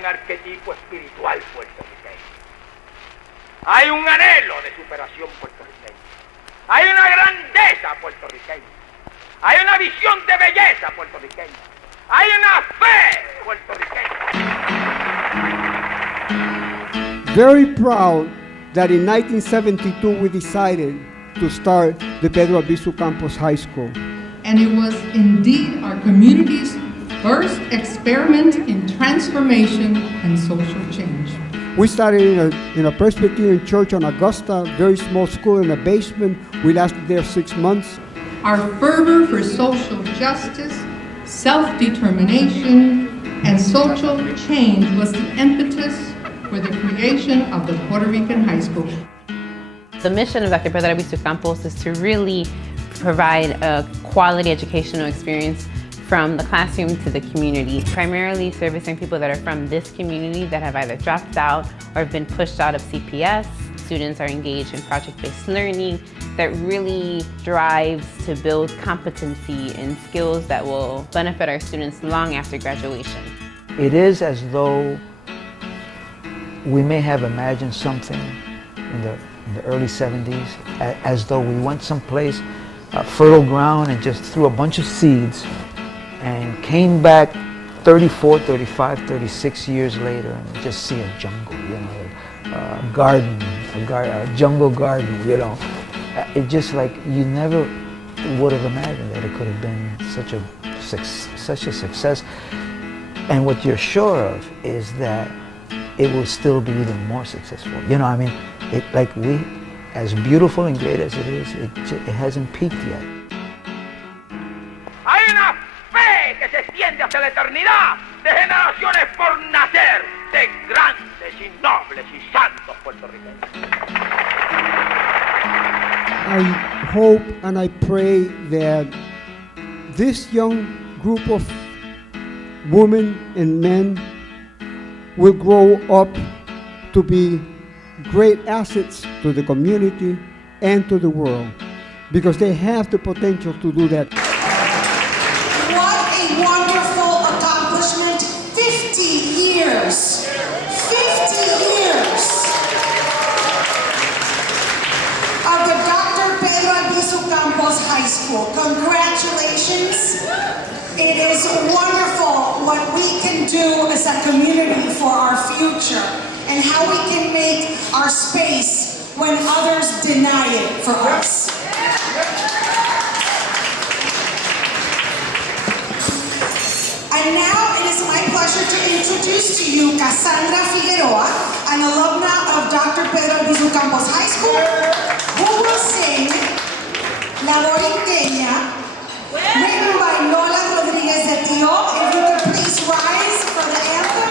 un arquetipo espiritual puertorriqueño. Hay un anhelo de superación puertorriqueño. Hay una grandeza puertorriqueña. Hay una visión de belleza puertorriqueña. Hay una fe puertorriqueña. Very proud that in 1972 we decided to start the Pedro Albizu Campos High School. And it was indeed our community's first experiment in transformation and social change. We started in a Presbyterian church on Augusta, very small school in a basement. We lasted there 6 months. Our fervor for social justice, self-determination, and social change was the impetus for the creation of the Puerto Rican High School. The mission of Dr. Pedro Albizu Campos is to really provide a quality educational experience from the classroom to the community, primarily servicing people that are from this community that have either dropped out or have been pushed out of CPS. Students are engaged in project-based learning that really drives to build competency and skills that will benefit our students long after graduation. It is as though we may have imagined something in the early 70s, as though we went someplace, fertile ground, and just threw a bunch of seeds and came back 34, 35, 36 years later and just see a jungle, a garden, a jungle garden, It just like you never would have imagined that it could have been such a success. And what you're sure of is that it will still be even more successful. As beautiful and great as it is, it hasn't peaked yet. Hay una fe que se extiende hacia la eternidad, de generaciones por nacer, de grandes y nobles y santos puertorriqueños. I hope and I pray that this young group of women and men will grow up to be great assets to the community and to the world, because they have the potential to do that. What a wonderful accomplishment. 50 years. 50 years of the Dr. Pedro Albizu Campos High School. Congratulations. It is wonderful what we can do as a community for our future and how we can make our space when others deny it for us. And now it is my pleasure to introduce to you Cassandra Figueroa, an alumna of Dr. Pedro Albizu Campos High School, who will sing La Borinqueña, written by Lola Rodriguez de Tio. If you could please rise for the anthem.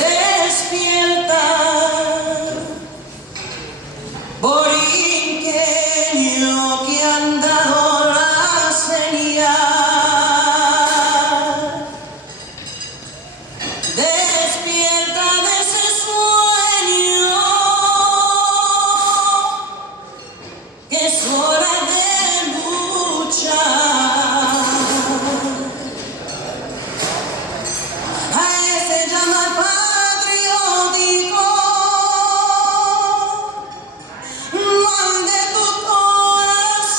Despierta, borinqueño que han dado la señal. Despierta de ese sueño, que es hora de luchar. A ese llamar patriótico, mal de tu corazón.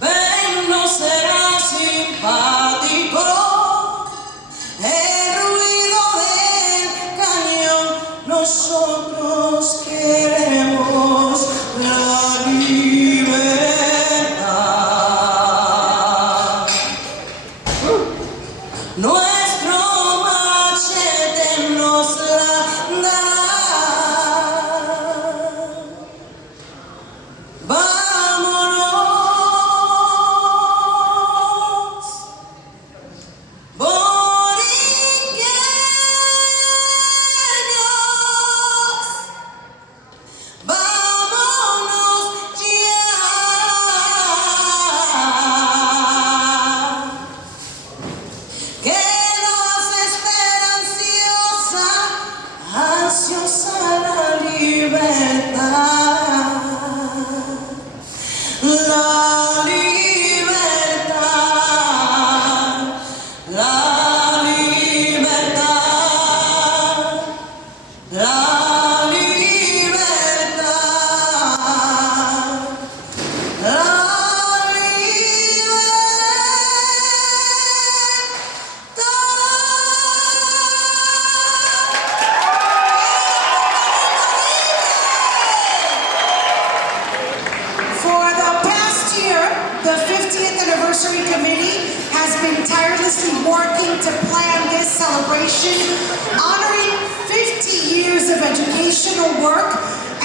Ven, no será simpático el ruido del cañón. Nosotros queremos la libertad. Nuestro machete nos la dará. Vámonos Anniversary Committee has been tirelessly working to plan this celebration, honoring 50 years of educational work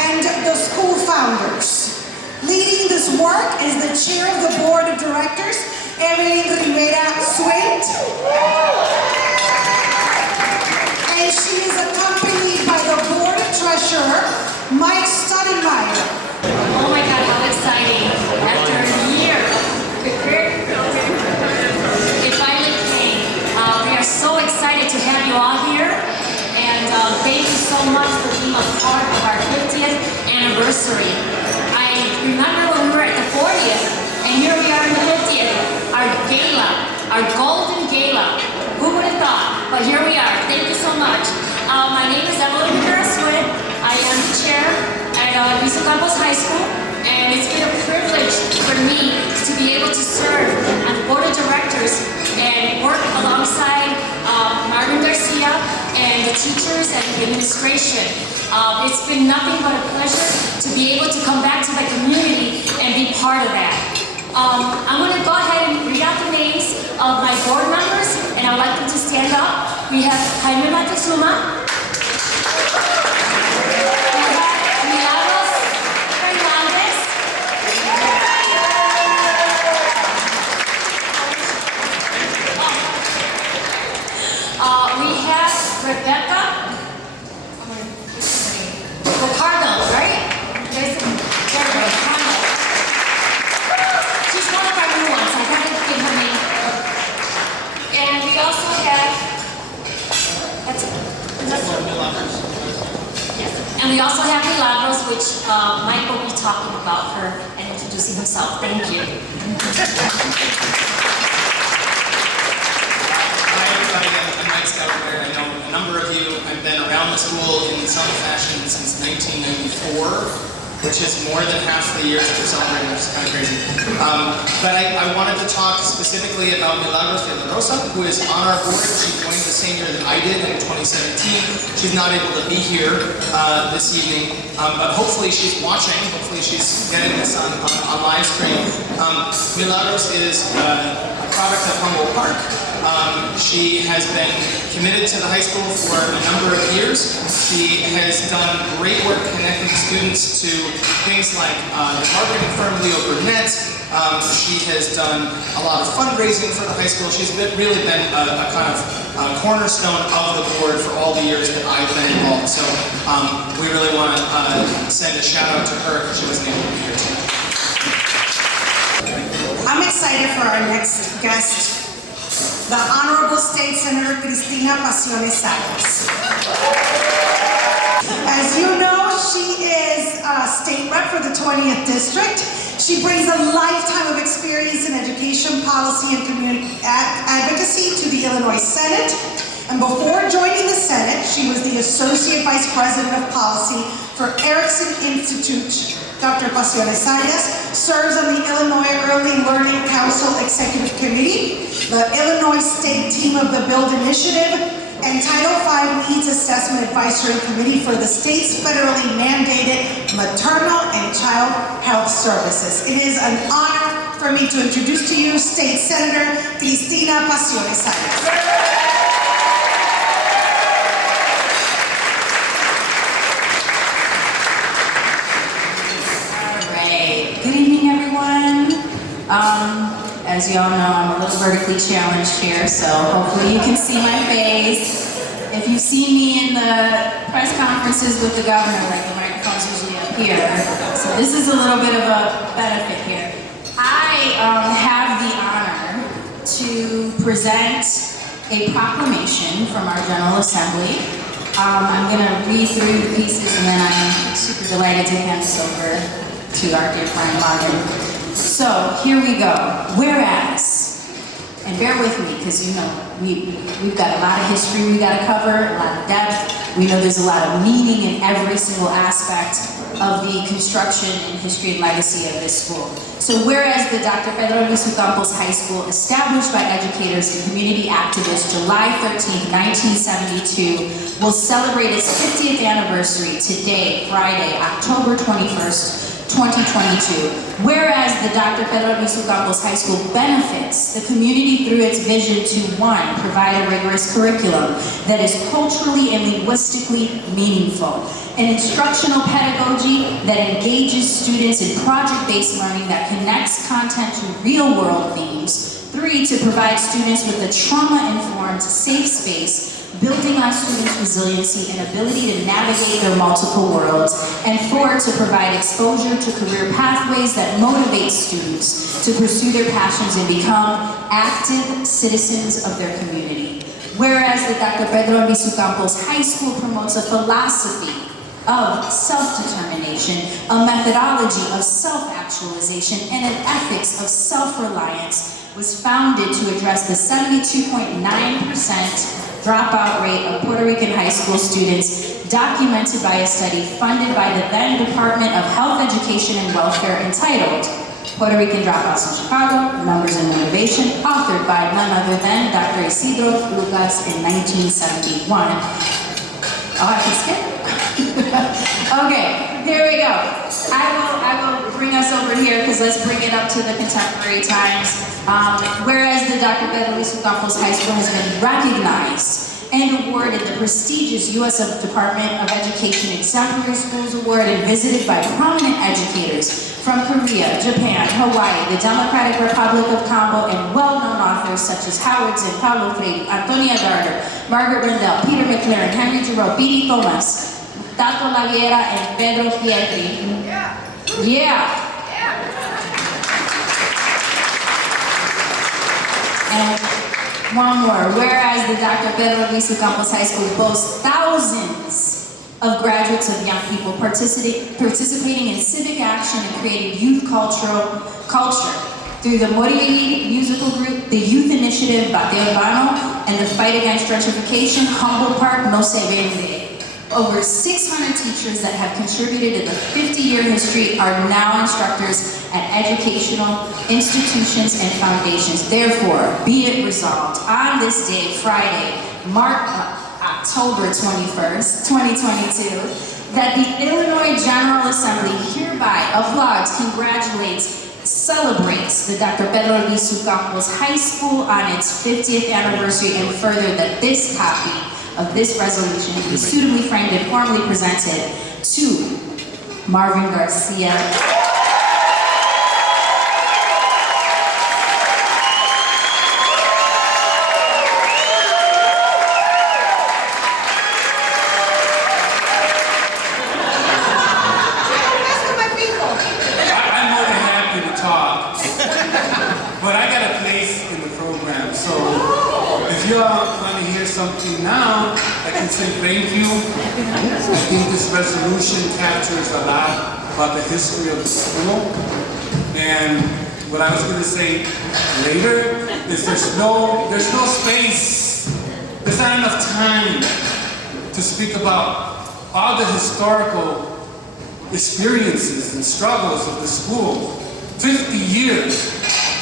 and the school founders. Leading this work is the chair of the board of directors, Evelyn Rivera Swint. And she is accompanied by the board treasurer, Mike Stoudemire. Oh my God, how exciting. After a year of preparing, it finally came. We are so excited to have you all here. And thank you so much for being a part of our 50th anniversary. I remember when we were at the 40th, and here we are in the 50th. Our gala, our golden gala. Who would have thought? But here we are. Thank you so much. My name is Evelyn Rivera Swint. I am the chair at Albizu Campos High School, and it's been a privilege for me to be able to serve on the board of directors and work alongside Marvin Garcia and the teachers and the administration. It's been nothing but a pleasure to be able to come back to the community and be part of that. I'm going to go ahead and read out the names of my board members, and I'd like them to stand up. We have Jaime Matezuma. Rebecca Ricardo, right? There we go, Ricardo. She's one of our new ones. I haven't given her name. And we also have, yes. And we also have Milagros, which Mike will be talking about her and introducing himself. Thank you. I know a number of you have been around the school in some fashion since 1994, which is more than half the years that we're celebrating, which is kind of crazy. But I wanted to talk specifically about Milagros de la Rosa, who is on our board. She joined the same year that I did in 2017. She's not able to be here this evening, but hopefully she's watching. Hopefully she's getting this on live stream. Milagros is a product of Humboldt Park. She has been committed to the high school for a number of years. She has done great work connecting students to things like the marketing firm Leo Burnett. She has done a lot of fundraising for the high school. She's really been a kind of cornerstone of the board for all the years that I've been involved. So we really want to send a shout out to her because she wasn't able to be here tonight. I'm excited for our next guest, the Honorable State Senator Cristina Pasiones Arias. As you know, she is a state rep for the 20th District. She brings a lifetime of experience in education policy and community advocacy to the Illinois Senate. And before joining the Senate, she was the Associate Vice President of Policy for Erickson Institute. Dr. Pasiones Arias serves on the Illinois Early Learning Council Executive Committee, the Illinois State Team of the Build Initiative, and Title V Needs Assessment Advisory Committee for the state's federally mandated maternal and child health services. It is an honor for me to introduce to you State Senator Cristina Pasiones Arias. As you all know, I'm a little vertically challenged here, so hopefully you can see my face. If you've seen me in the press conferences with the governor, like the microphone's usually up here, so this is a little bit of a benefit here. I have the honor to present a proclamation from our General Assembly. I'm going to read through the pieces, and then I'm super delighted to hand this over to our dear friend Marvin. So here we go. Whereas, and bear with me because you know we've got a lot of history we got to cover, a lot of depth. We know there's a lot of meaning in every single aspect of the construction and history and legacy of this school. So whereas the Dr. Pedro Campos High School, established by educators and community activists July 13, 1972, will celebrate its 50th anniversary today, Friday, October 21st, 2022, Whereas the Dr. Pedro Albizu Campos High School benefits the community through its vision to, one, provide a rigorous curriculum that is culturally and linguistically meaningful, an instructional pedagogy that engages students in project-based learning that connects content to real-world themes, three, to provide students with a trauma-informed, safe space building on students' resiliency and ability to navigate their multiple worlds, and four, to provide exposure to career pathways that motivate students to pursue their passions and become active citizens of their community. Whereas the Dr. Pedro Albizu Campos High School promotes a philosophy of self-determination, a methodology of self-actualization, and an ethics of self-reliance, was founded to address the 72.9% dropout rate of Puerto Rican high school students, documented by a study funded by the then Department of Health, Education, and Welfare entitled Puerto Rican Dropouts in Chicago, Numbers and Motivation, authored by none other than Dr. Isidro Lucas in 1971. Oh, I can skip. Okay, here we go. I will bring us over here because let's bring it up to the contemporary times. Whereas the Dr. Pedro Albizu Campos High School has been recognized and awarded the prestigious U.S. Department of Education Exemplary Schools Award and visited by prominent educators from Korea, Japan, Hawaii, the Democratic Republic of Congo, and well-known authors such as Howard Zinn, Paulo Freire, Antonia Gardner, Margaret Rendell, Peter McLaren, Henry Giroux, P.D. Thomas, Tato Laviera, and Pedro Pietri. Yeah. And one more. Whereas the Dr. Pedro Albizu Campos High School boasts thousands of graduates of young people participating in civic action and creating youth culture through the Moriri musical group, the youth initiative Bateo Urbano, and the fight against gentrification, Humboldt Park No Se Vende. Over 600 teachers that have contributed to the 50-year history are now instructors at educational institutions and foundations. Therefore, be it resolved on this day, Friday, October 21st, 2022, that the Illinois General Assembly hereby applauds, congratulates, celebrates the Dr. Pedro Albizu Campos High School on its 50th anniversary, and further that this copy of this resolution be suitably framed and formally presented to Marvin Garcia. I'm more than happy to talk, but I got a place in the program, so if you all want to hear something now, I can say thank you. I think this resolution captures a lot about the history of the school, and what I was going to say later is there's no space, there's not enough time to speak about all the historical experiences and struggles of the school. 50 years,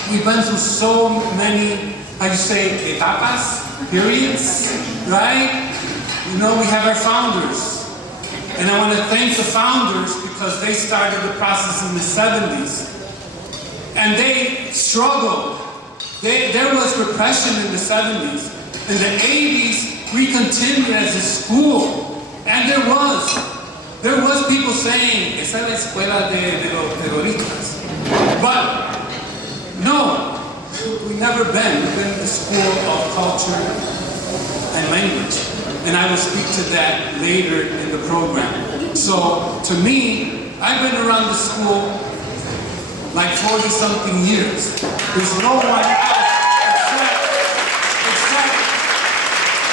we've been through so many, how you say, etapas, periods, right? You know, we have our founders. And I want to thank the founders because they started the process in the 70s. And they struggled. There was repression in the 70s. In the 80s, we continued as a school. And there was people saying, esa es la escuela de los terroristas. But no, we've never been. We've been a school of culture and language. And I will speak to that later in the program. So, to me, I've been around the school like 40-something years. There's no one else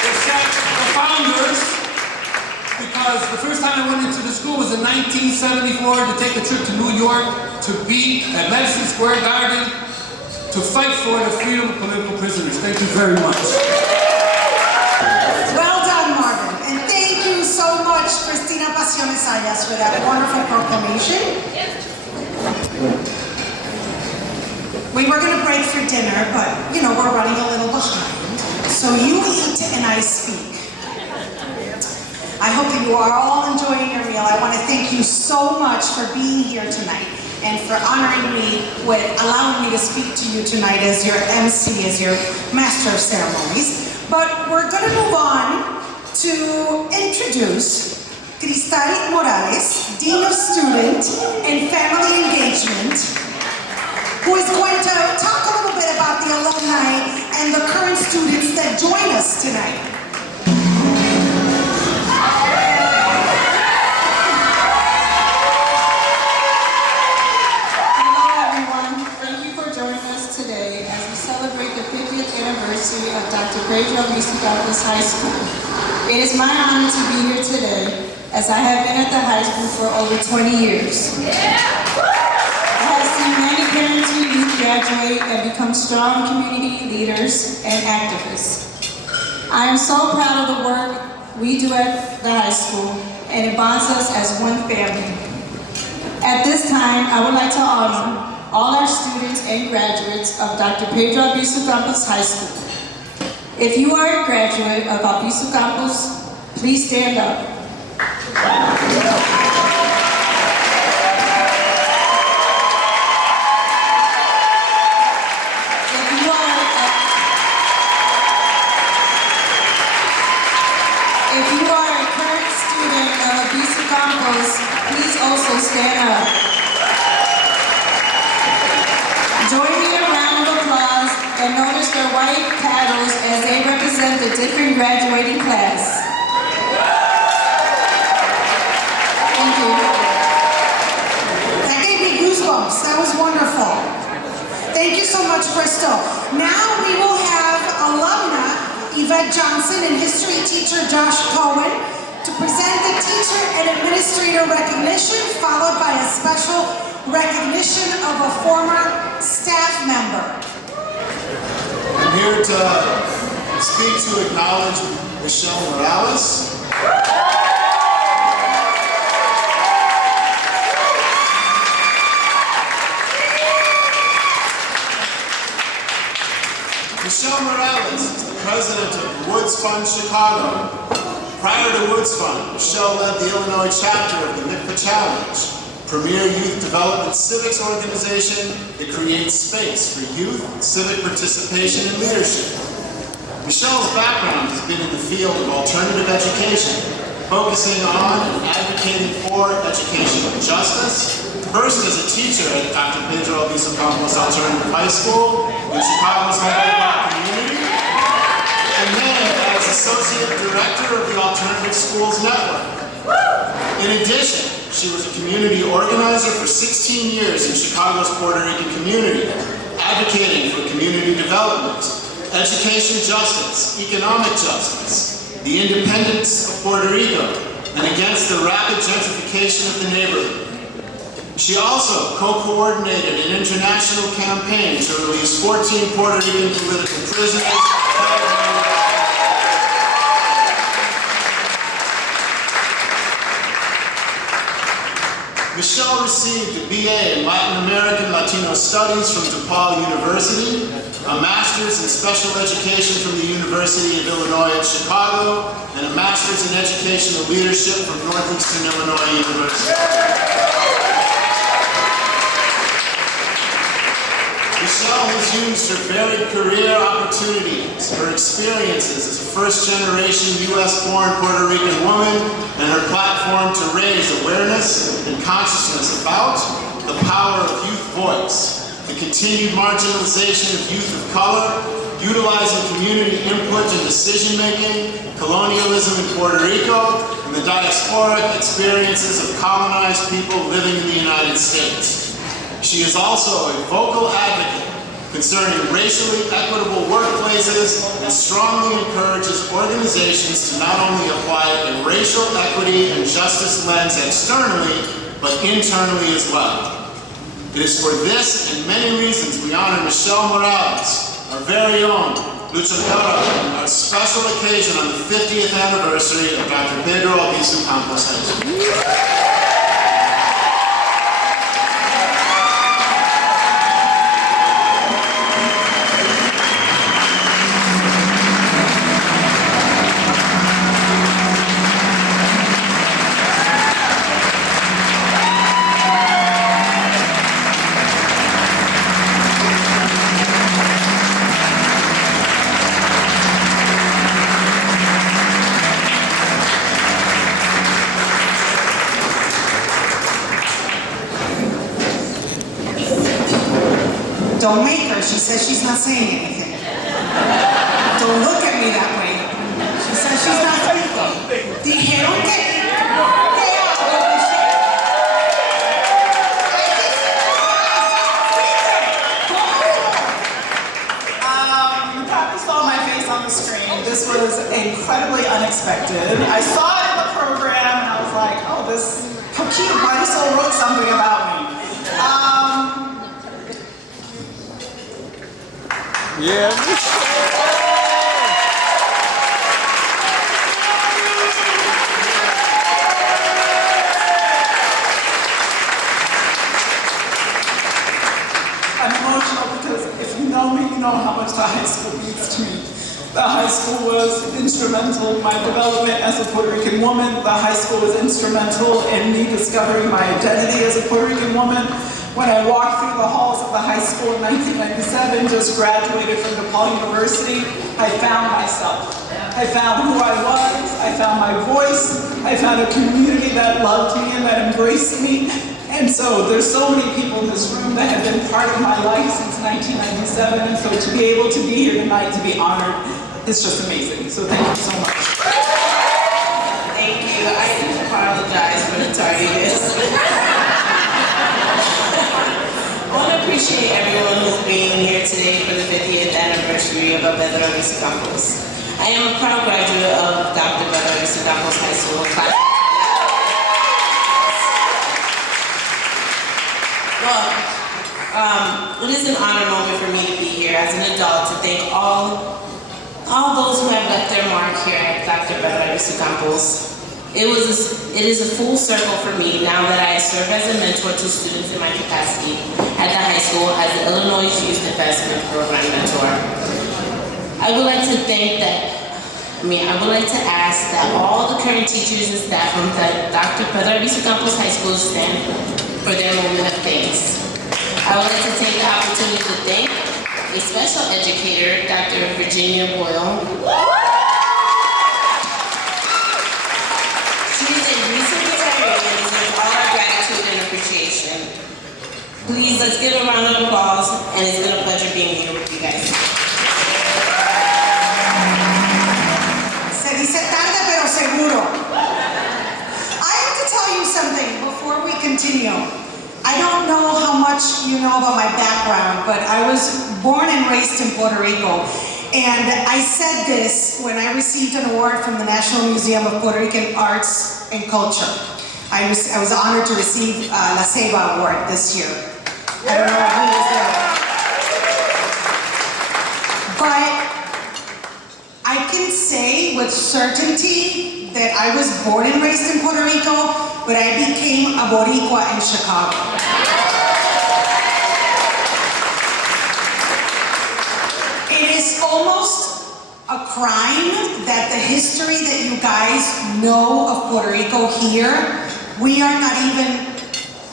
except the founders, because the first time I went into the school was in 1974 to take a trip to New York to be at Madison Square Garden to fight for the freedom of political prisoners. Thank you very much. Well done, Marvin. And thank you so much, Cristina Pasiones Ayas, for that wonderful proclamation. We were going to break for dinner, but, you know, we're running a little behind. So you eat and I speak. I hope that you are all enjoying your meal. I want to thank you so much for being here tonight. and for honoring me with allowing me to speak to you tonight as your MC, as your Master of Ceremonies. But we're going to move on to introduce Cristal Morales, Dean of Student and Family Engagement, who is going to talk a little bit about the alumni and the current students that join us tonight. Of Dr. Pedro High School. It is my honor to be here today, as I have been at the high school for over 20 years. I have seen many parents and youth graduate and become strong community leaders and activists. I am so proud of the work we do at the high school, and it bonds us as one family. At this time, I would like to honor all our students and graduates of Dr. Pedro Campos High School. If you are a graduate of Albizu Campos, please stand up. If you are a current student of Albizu Campos, please also stand up. Join me in a round of applause and notice their white paddles as they represent the different graduating class. Thank you. That gave me goosebumps. That was wonderful. Thank you so much, Crystal. Now we will have alumna Yvette Johnson and history teacher Josh Cohen to present the teacher and administrator recognition, followed by a special recognition of a former staff member. I'm here to speak to acknowledge Michelle Morales. Michelle Morales is the president of Woods Fund Chicago. Prior to Woods Fund, Michelle led the Illinois chapter of the MICFA Challenge, premier youth development civics organization that creates space for youth, civic participation, and leadership. Michelle's background has been in the field of alternative education, focusing on and advocating for educational justice, first as a teacher at Dr. Pedro Campos Alternative High School in Chicago's Black community, and then as Associate Director of the Alternative Schools Network. In addition, she was a community organizer for 16 years in Chicago's Puerto Rican community, advocating for community development, education justice, economic justice, the independence of Puerto Rico, and against the rapid gentrification of the neighborhood. She also co-coordinated an international campaign to release 14 Puerto Rican political prisoners. Michelle received a BA in Latin American Latino Studies from DePaul University, a master's in special education from the University of Illinois at Chicago, and a master's in educational leadership from Northeastern Illinois University. Michelle has used her varied career opportunities, her experiences as a first-generation U.S.-born Puerto Rican woman, and her platform to raise awareness and consciousness about the power of youth voice, the continued marginalization of youth of color, utilizing community input in decision-making, colonialism in Puerto Rico, and the diasporic experiences of colonized people living in the United States. She is also a vocal advocate concerning racially equitable workplaces and strongly encourages organizations to not only apply a racial equity and justice lens externally, but internally as well. It is for this and many reasons we honor Michelle Morales, our very own luchadora, on our special occasion on the 50th anniversary of Dr. Pedro Campos High School. not saying anything. Don't look at me that way. She says she's not frito. Dijeron que You probably saw my face on the screen. This was incredibly unexpected. I saw it in the program and I was like, oh, this, how cute, Marisol wrote something about me. I'm emotional because if you know me, you know how much the high school means to me. The high school was instrumental in my development as a Puerto Rican woman. The high school was instrumental in me discovering my identity as a Puerto Rican woman. When I walked through the halls of the high school in 1997, just graduated from DePaul University, I found myself. I found who I was, I found my voice, I found a community that loved me and that embraced me. And so there's so many people in this room that have been part of my life since 1997, and so to be able to be here tonight, to be honored, it's just amazing. So thank you so much. Thank you. I apologize for the tardiness. I want to appreciate everyone who's being here today for the 50th anniversary of Pedro Albizu Campos. I am a proud graduate of Dr. Pedro Albizu Campos High School. Well, it is an honor moment for me to be here as an adult to thank all those who have left their mark here at Dr. Pedro Albizu Campos. It is a full circle for me now that I serve as a mentor to students in my capacity at the high school as the Illinois Youth Investment Program mentor. I would like to ask that all the current teachers and staff from Dr. Pedro Albizu Campos High School stand for their moment of thanks. I would like to take the opportunity to thank a special educator, Dr. Virginia Boyle. She is a recent retiree and deserves all our gratitude and appreciation. Please, let's give a round of applause, and it's been a pleasure being here with you guys. Se dice tarde pero seguro. I have to tell you something before we continue. I don't know how much you know about my background, but I was born and raised in Puerto Rico. And I said this when I received an award from the National Museum of Puerto Rican Arts and Culture. I was honored to receive La Ceiba Award this year. I don't know who was there. But I can say with certainty that I was born and raised in Puerto Rico, but I became a Boricua in Chicago. It is almost a crime that the history that you guys know of Puerto Rico here, we are not even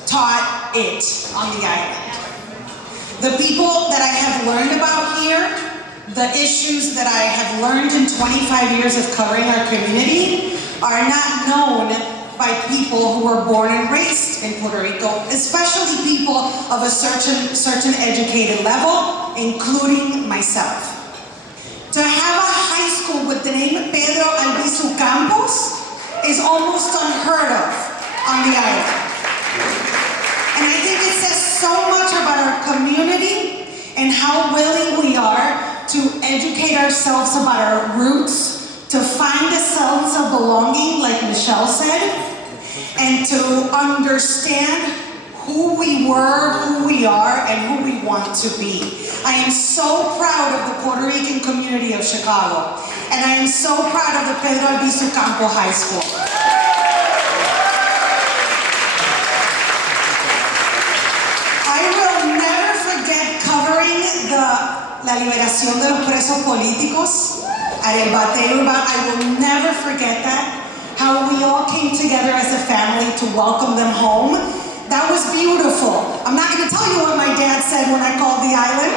taught it on the island. The people that I have learned about here, the issues that I have learned in 25 years of covering our community are not known by people who were born and raised in Puerto Rico, especially people of a certain educated level, including myself. To have a high school with the name Pedro Albizu Campos is almost unheard of on the island. And I think it says so much about our community and how willing we are to educate ourselves about our roots, to find a sense of belonging, like Michelle said, and to understand who we were, who we are, and who we want to be. I am so proud of the Puerto Rican community of Chicago, and I am so proud of the Pedro Albizu Campos High School. I will never forget covering la liberación de los presos políticos at El Batero. I will never forget that. How we all came together as a family to welcome them home. That was beautiful. I'm not going to tell you what my dad said when I called the island.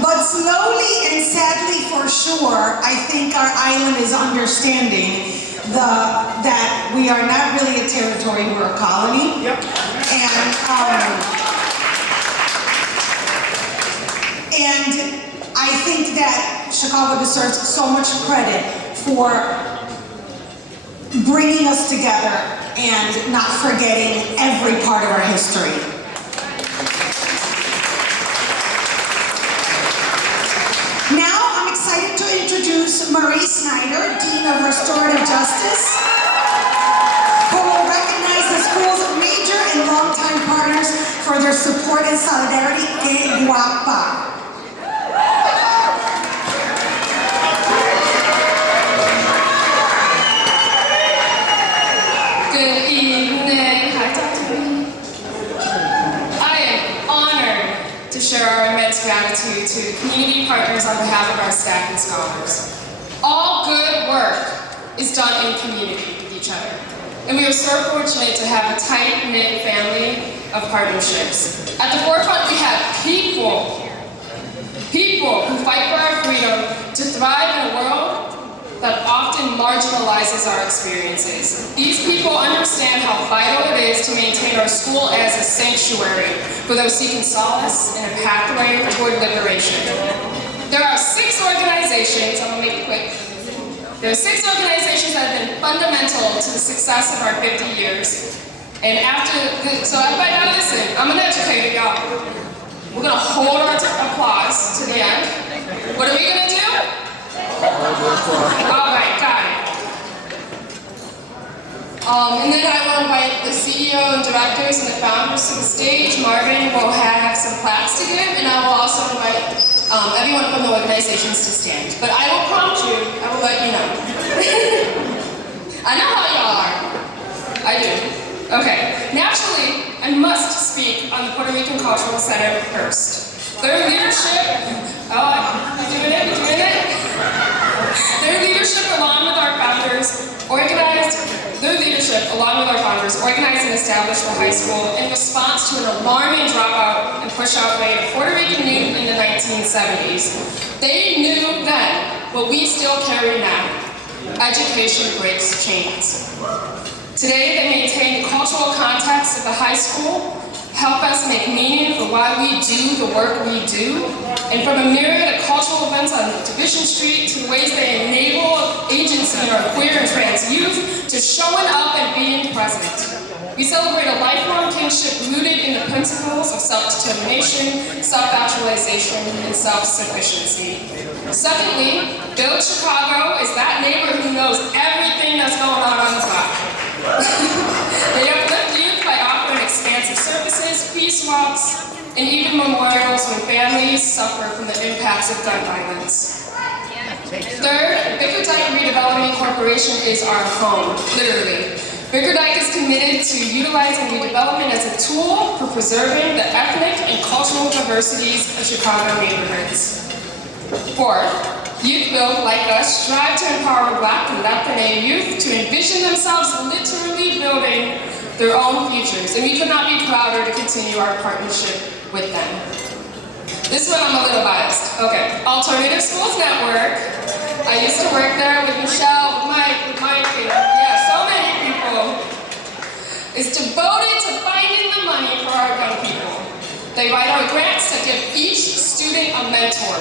But slowly and sadly for sure, I think our island is understanding that we are not really a territory, we're a colony. Yep. And that Chicago deserves so much credit for bringing us together and not forgetting every part of our history. Now I'm excited to introduce Marie Snyder, Dean of Restorative Justice, who will recognize the school's major and longtime partners for their support and solidarity. Que guapa. Good evening. Hi, Dr. B. I am honored to share our immense gratitude to the community partners on behalf of our staff and scholars. All good work is done in community with each other. And we are so fortunate to have a tight-knit family of partnerships. At the forefront, we have people who fight for our freedom to thrive in a world that often marginalizes our experiences. These people understand how vital it is to maintain our school as a sanctuary for those seeking solace and a pathway toward liberation. There are 6 organizations, I'm gonna make it quick. There are 6 organizations that have been fundamental to the success of our 50 years. And so everybody now listen, I'm an educator, y'all. We're gonna hold our applause to the end. What are we gonna do? All right, got it. And then I will invite the CEO and directors and the founders to the stage. Marvin will have some plaques to give, and I will also invite everyone from the organizations to stand. But I will prompt you, I will let you know. I know how y'all are. I do. Okay, naturally, I must speak on the Puerto Rican Cultural Center first. Their leadership, you doing it? Their leadership, along with our founders, organized and established the high school in response to an alarming dropout and push-out rate of Puerto Rican youth in the 1970s. They knew then what we still carry now: education breaks chains. Today, they maintain the cultural context of the high school, help us make meaning for why we do the work we do, and from a myriad of cultural events on Division Street to the ways they enable agency in our queer and trans youth to showing up and being present. We celebrate a lifelong kinship rooted in the principles of self-determination, self-actualization, and self-sufficiency. Secondly, Build Chicago is that neighbor who knows everything that's going on the block. They uplift youth by offering expansive services, peace walks, and even memorials when families suffer from the impacts of gun violence. Third, Bickerdike Redevelopment Corporation is our home, literally. Bickerdike is committed to utilizing redevelopment as a tool for preserving the ethnic and cultural diversities of Chicago neighborhoods. Fourth, Youth Build, like us, strive to empower Black and Latino youth to envision themselves literally building their own futures, and we could not be prouder to continue our partnership with them. This one I'm a little biased. Okay, Alternative Schools Network. I used to work there with Michelle, with Mike, and yeah, so many people. Is devoted to finding the money for our young people. They write our grants that give each student a mentor.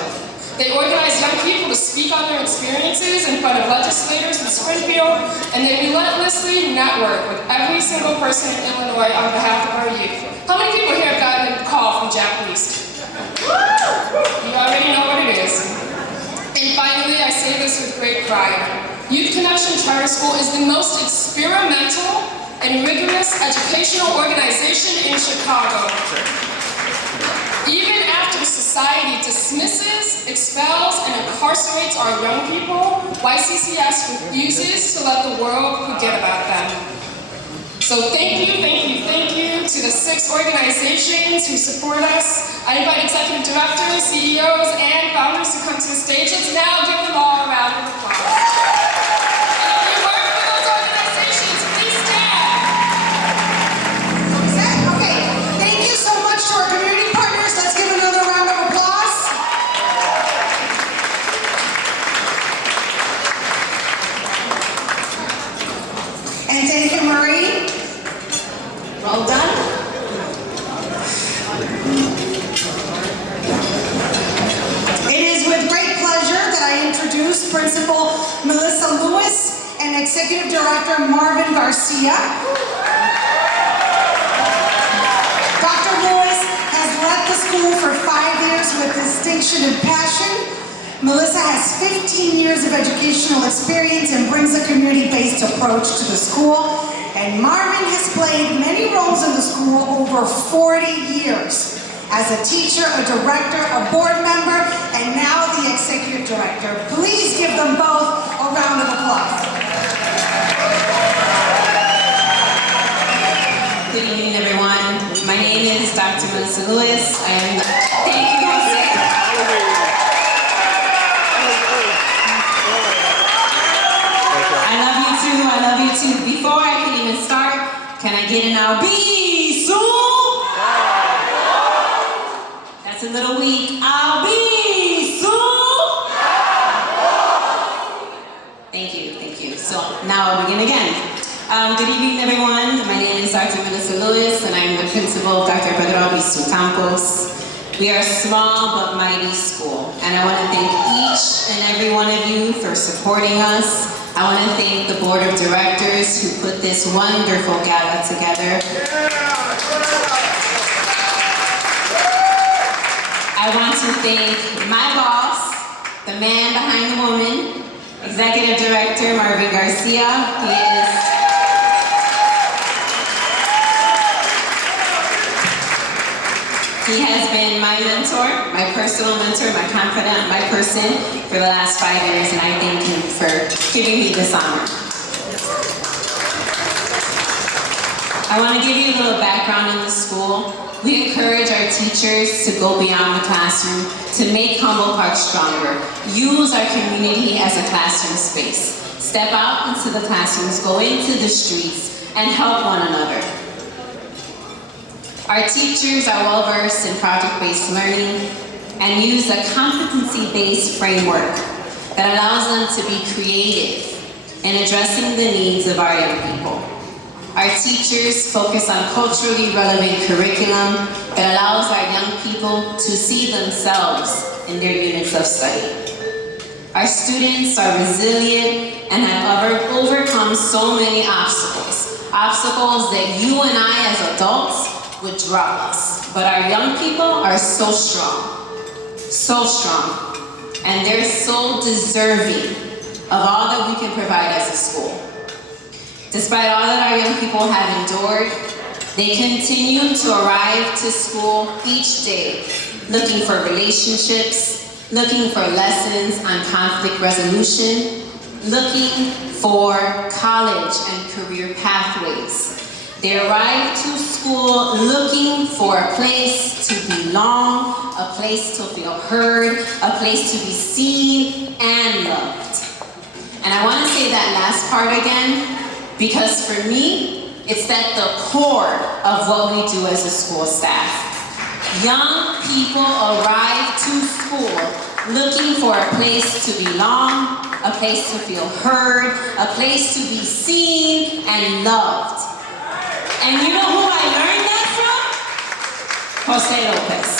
They organize young people to speak on their experiences in front of legislators in Springfield, and they relentlessly network with every single person in Illinois on behalf of our youth. How many people here have gotten a call from Jack Least? You already know what it is. And finally, I say this with great pride. Youth Connection Charter School is the most experimental and rigorous educational organization in Chicago. Even after society dismisses, expels, and incarcerates our young people, YCCS refuses to let the world forget about them. So thank you to the 6 organizations who support us. I invite executive directors, CEOs, and founders to come to the stage. Let's now give them all a round of applause. And thank you, Marie. Well done. It is with great pleasure Executive Director Marvin Garcia. Dr. Lewis has led the school for 5 years with distinction and passion. Melissa has 15 years of educational experience and brings a community-based approach to the school. And Marvin has played many roles in the school over 40 years. As a teacher, a director, a board member, and now the executive director. Please give them both a round of applause. Good evening, everyone. My name is Dr. Melissa Lewis. Thank you, Jose. I love you too. Before I can even start, can I get an Albizu? That's a little weak. Albizu! Thank you. So now I'll begin again. Good evening, everyone. My name is Dr. Melissa Lewis, and I'm the principal of Dr. Pedro Albizu Campos. We are a small but mighty school, and I want to thank each and every one of you for supporting us. I want to thank the board of directors who put this wonderful gala together. I want to thank my boss, the man behind the woman, Executive Director Marvin Garcia. He has been my mentor, my personal mentor, my confidant, my person for the last 5 years, and I thank him for giving me this honor. I want to give you a little background in the school. We encourage our teachers to go beyond the classroom, to make Humboldt Park stronger. Use our community as a classroom space. Step out into the classrooms, go into the streets, and help one another. Our teachers are well-versed in project-based learning and use a competency-based framework that allows them to be creative in addressing the needs of our young people. Our teachers focus on culturally relevant curriculum that allows our young people to see themselves in their units of study. Our students are resilient and have overcome so many obstacles that you and I as adults would drop us. But our young people are so strong, and they're so deserving of all that we can provide as a school. Despite all that our young people have endured, they continue to arrive to school each day, looking for relationships, looking for lessons on conflict resolution, looking for college and career pathways. They arrive to school looking for a place to belong, a place to feel heard, a place to be seen and loved. And I want to say that last part again, because for me, it's at the core of what we do as a school staff. Young people arrive to school looking for a place to belong, a place to feel heard, a place to be seen and loved. And you know who I learned that from? Jose Lopez.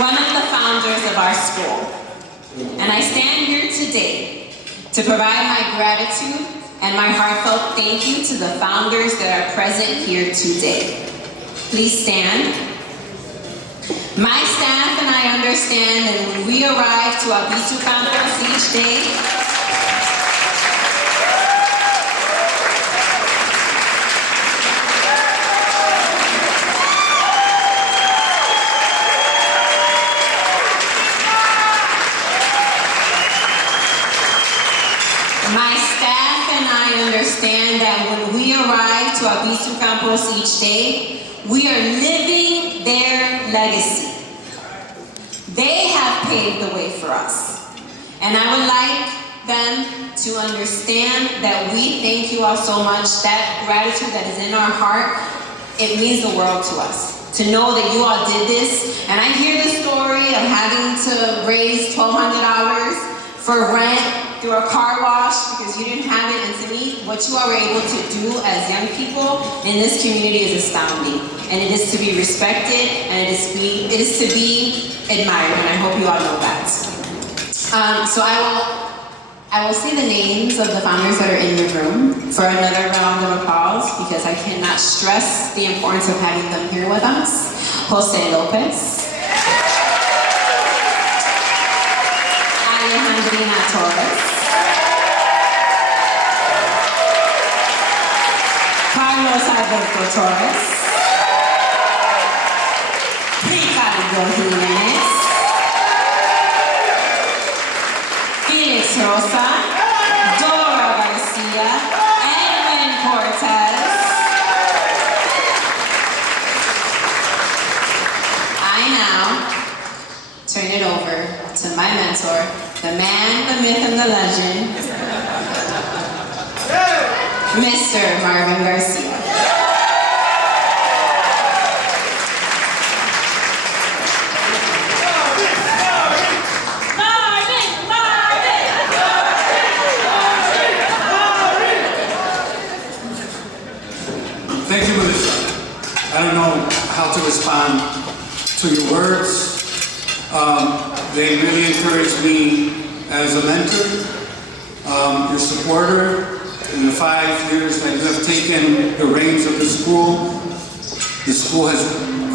One of the founders of our school. And I stand here today to provide my gratitude and my heartfelt thank you to the founders that are present here today. Please stand. My staff and I understand that when we arrive to Albizu Campos each day, to Albizu Campos each day, we are living their legacy. They have paved the way for us. And I would like them to understand that we thank you all so much. That gratitude that is in our heart, it means the world to us. To know that you all did this. And I hear the story of having to raise $1,200 for rent through a car wash because you didn't have it. And to me, what you all were able to do as young people in this community is astounding. And it is to be respected, and it is to be admired, and I hope you all know that. So I will say the names of the founders that are in the room for another round of applause because I cannot stress the importance of having them here with us. Jose Lopez, Alejandrina Torres, Carlos Alberto Torres, Ricardo Jimenez, Felix Rosa, Dora Garcia, Edwin Cortez. I now turn it over to my mentor, the man, the myth, and the legend, Mr. Marvin Garcia. Thank you, Melissa. I don't know how to respond to your words. They really encourage me as a mentor, your supporter. In the 5 years that you have taken the reins of the school has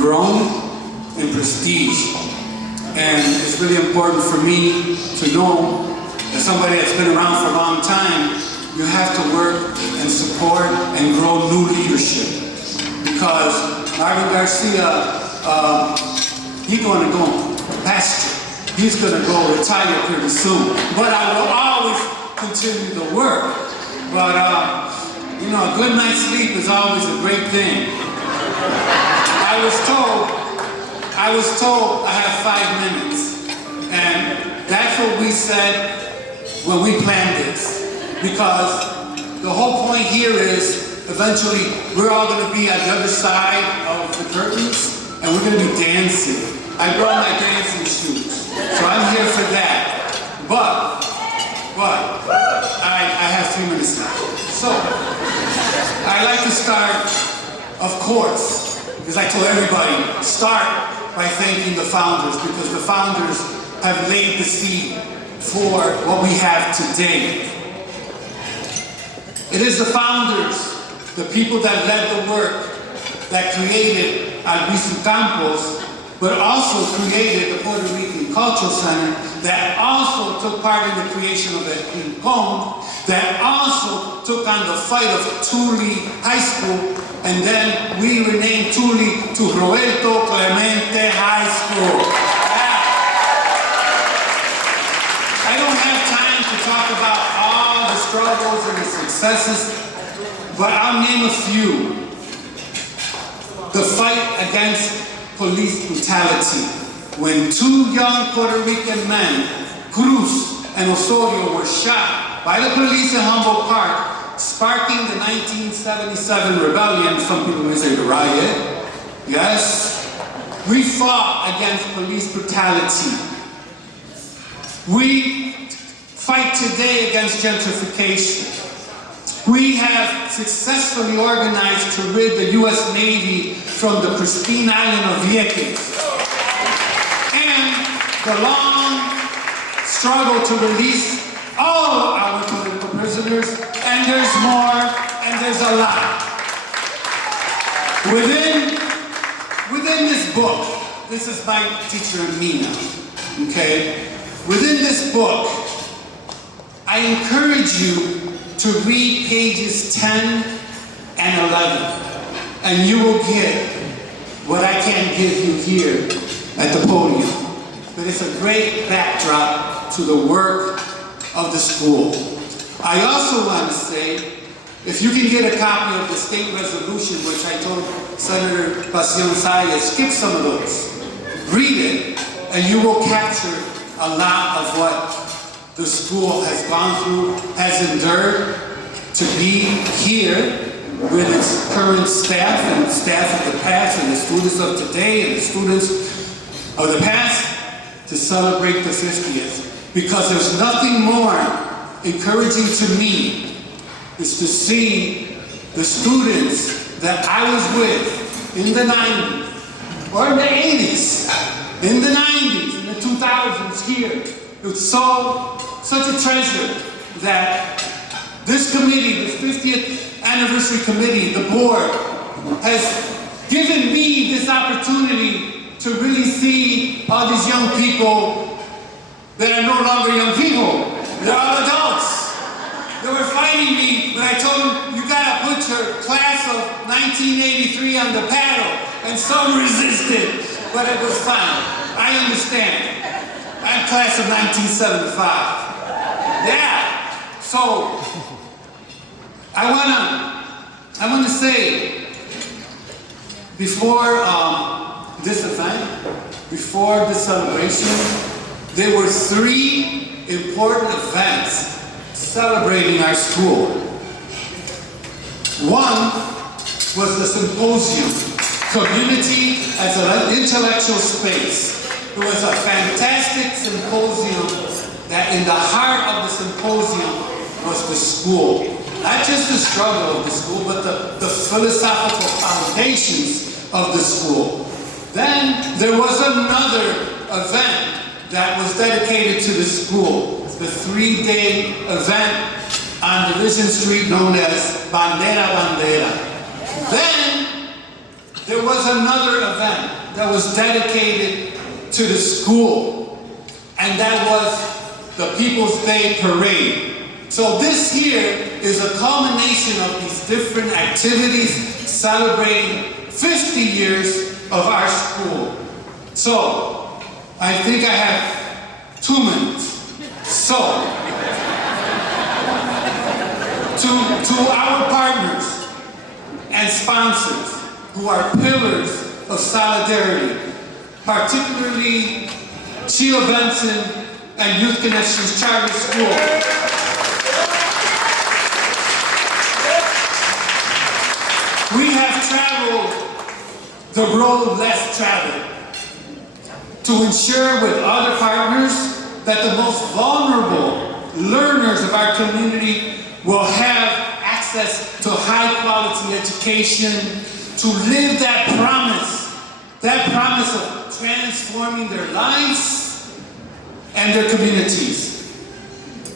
grown in prestige. And it's really important for me to know, as somebody that's been around for a long time, you have to work and support and grow new leadership. Because Marvin Garcia, he's going to go pasture. He's going to go retire pretty soon. But I will always continue to work. But, you know, a good night's sleep is always a great thing. I was told I have 5 minutes. And that's what we said when we planned this. Because the whole point here is, eventually, we're all going to be at the other side of the curtains, and we're going to be dancing. I brought my dancing shoes, so I'm here for that. But I have 3 minutes now. So, I like to start, of course, because I told everybody, start by thanking the founders, because the founders have laid the seed for what we have today. It is the founders, the people that led the work, that created Albizu Campos, but also created the Puerto Rican Cultural Center, that also took part in the creation of the Rincon, that also took on the fight of Tule High School, and then we renamed Tule to Roberto Clemente High School. I don't have time to talk about all the struggles and the successes, but I'll name a few. The fight against police brutality. When 2 young Puerto Rican men, Cruz and Osorio, were shot by the police in Humboldt Park, sparking the 1977 rebellion, some people may say the riot. Yes, we fought against police brutality. We fight today against gentrification. We have successfully organized to rid the U.S. Navy from the pristine island of Vieques. And the long struggle to release all our political prisoners, and there's more, and there's a lot. Within this book, this is my teacher Mina, okay? Within this book, I encourage you to read pages 10 and 11, and you will get what I can't give you here at the podium. But it's a great backdrop to the work of the school. I also want to say, if you can get a copy of the state resolution, which I told Senator Pacion Saya, skip some of those. Read it, and you will capture a lot of what the school has gone through, has endured to be here with its current staff and staff of the past and the students of today and the students of the past to celebrate the 50th. Because there's nothing more encouraging to me is to see the students that I was with in the 90s or in the 80s, in the 90s, in the 2000s here, It was such a treasure that this committee, this 50th anniversary committee, the board, has given me this opportunity to really see all these young people that are no longer young people. They're all adults. They were fighting me when I told them, you gotta put your class of 1983 on the paddle, and some resisted, but it was fine. I understand. I'm class of 1975. Yeah. So I wanna say, before this event, before this celebration, there were 3 important events celebrating our school. One was the symposium, Community as an Intellectual Space. It was a fantastic symposium that in the heart of the symposium was the school. Not just the struggle of the school, but the philosophical foundations of the school. Then there was another event that was dedicated to the school. The 3-day event on Division Street known as Bandera Bandera. Then there was another event that was dedicated to the school, and that was the People's Day Parade. So this here is a culmination of these different activities celebrating 50 years of our school. So I think I have 2 minutes. So, to our partners and sponsors who are pillars of solidarity, particularly Sheila Benson and Youth Connections Charter School. We have traveled the road less traveled to ensure with other partners that the most vulnerable learners of our community will have access to high-quality education, to live that promise of transforming their lives and their communities.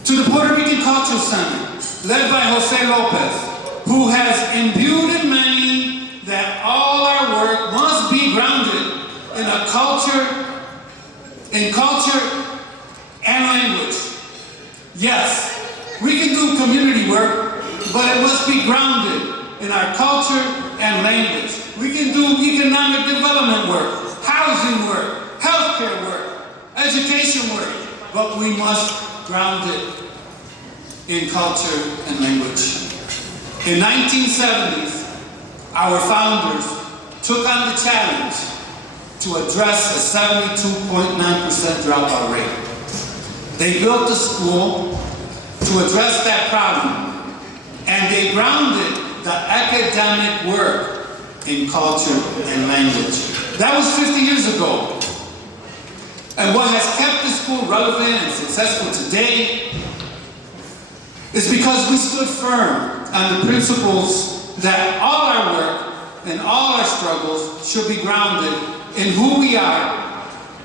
To the Puerto Rican Cultural Center, led by Jose Lopez, who has imbued in many that all our work must be grounded in culture and language. Yes, we can do community work, but it must be grounded in our culture and language. We can do economic development work, housing work, healthcare work, education work, but we must ground it in culture and language. In 1970s, our founders took on the challenge to address a 72.9% dropout rate. They built a school to address that problem, and they grounded the academic work in culture and language. That was 50 years ago. And what has kept the school relevant and successful today is because we stood firm on the principles that all our work and all our struggles should be grounded in who we are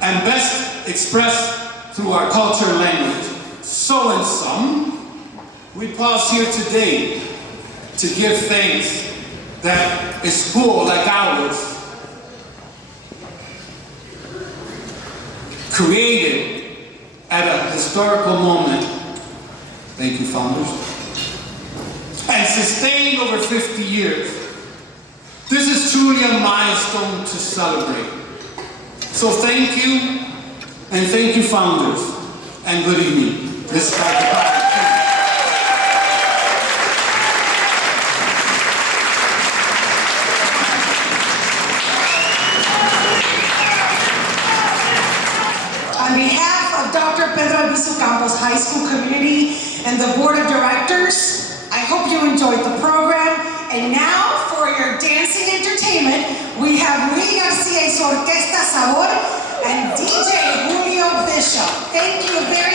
and best expressed through our culture and language. So in sum, we pause here today to give thanks that a school like ours, created at a historical moment, thank you founders, and sustained over 50 years. This is truly a milestone to celebrate. So thank you, and thank you founders, and good evening. This is Dr. Pedro. On behalf of Dr. Pedro Albizu Campos High School community and the Board of Directors, I hope you enjoyed the program. And now for your dancing entertainment, we have Luis Garcia y su Orquesta Sabor and DJ Julio Bishop. Thank you very much.